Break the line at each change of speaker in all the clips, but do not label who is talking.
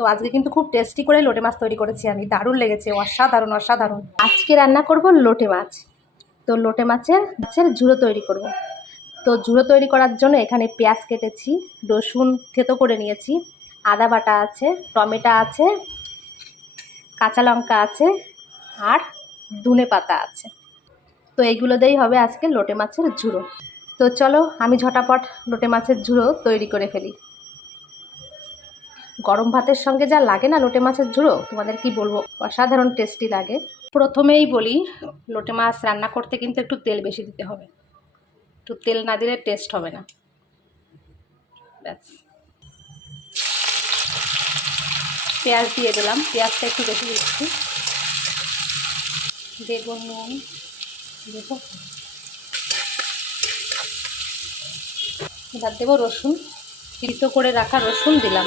তো আজকে কিন্তু খুব টেস্টি করে লোটে মাছ তৈরি করেছি আমি। দারুণ লেগেছে, অসাধারণ অসাধারণ। আজকে রান্না করব লোটে মাছ। তো লোটে মাছের মাছের ঝুড়ো তৈরি করব। তো ঝুড়ো তৈরি করার জন্য এখানে পেঁয়াজ কেটেছি, রসুন থেতো করে নিয়েছি, আদা বাটা আছে, টমেটো আছে, কাঁচা লঙ্কা আছে, আর ধনে পাতা আছে। তো এইগুলো দিয়েই হবে আজকে লোটে মাছের ঝুড়ো। তো চলো আমি ঝটাপট লোটে মাছের ঝুড়ো তৈরি করে ফেলি। গরম ভাতের সঙ্গে যা লাগে না লোটে মাছের ঝুড়ো, তোমাদের কি বলব? অসাধারণ টেস্টি লাগে। প্রথমেই বলি, লোটে মাছ রান্না করতে কিন্তু একটু তেল বেশি দিতে হবে। একটু তেল না দিলে টেস্ট হবে না। ব্যাস। পেঁয়াজ দিয়ে দিলাম। পেঁয়াজটা একটু বেশি দিচ্ছি। বেগুন, নুন দেবো এবার দেবো রসুন। তিতো করে রাখা রসুন দিলাম।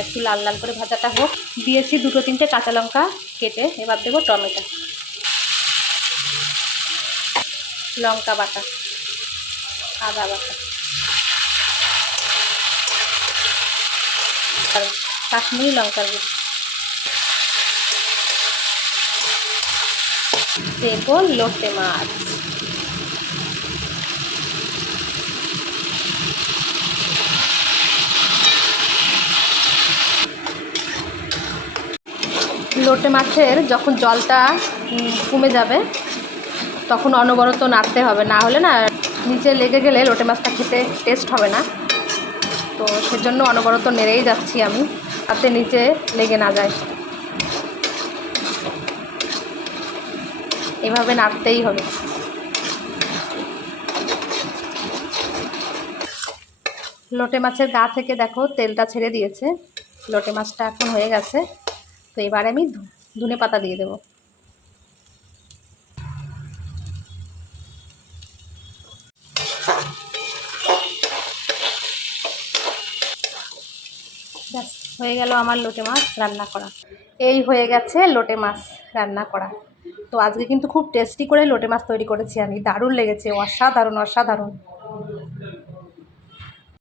একটু লাল লাল করে ভাজাটা হোক। দিয়েছি দুটো তিনটে কাঁচা লঙ্কা কেটে, এবার দেবো টমেটো। লঙ্কা বাটা, আদা বাটা। আর কাশ্মীরি লঙ্কার গুঁড়ো। দেবো লোটে মাছ। লোটে মাছের যখন জলটা কমে যাবে, তখন অনবরত নাড়তে হবে। না হলে না, নিচে লেগে গেলে লোটে মাছটা খেতে টেস্ট হবে না। তো সেজন্য অনবরত নেড়েই যাচ্ছি আমি, যাতে নিচে লেগে না যায়। এভাবে নাড়তেই হবে। লোটে মাছের গা থেকে দেখো, তেলটা ছেড়ে দিয়েছে। লোটে মাছটা এখন হয়ে গেছে। তো এবার আমি ধনে পাতা দিয়ে দেবো। ব্যাস, হয়ে গেল আমার লোটে মাছ রান্না করা। এই হয়ে গেছে লোটে মাছ রান্না করা। তো আজকে কিন্তু খুব টেস্টি করে লোটে মাছ তৈরি করেছি আমি। দারুণ লেগেছে, অসাধারণ অসাধারণ।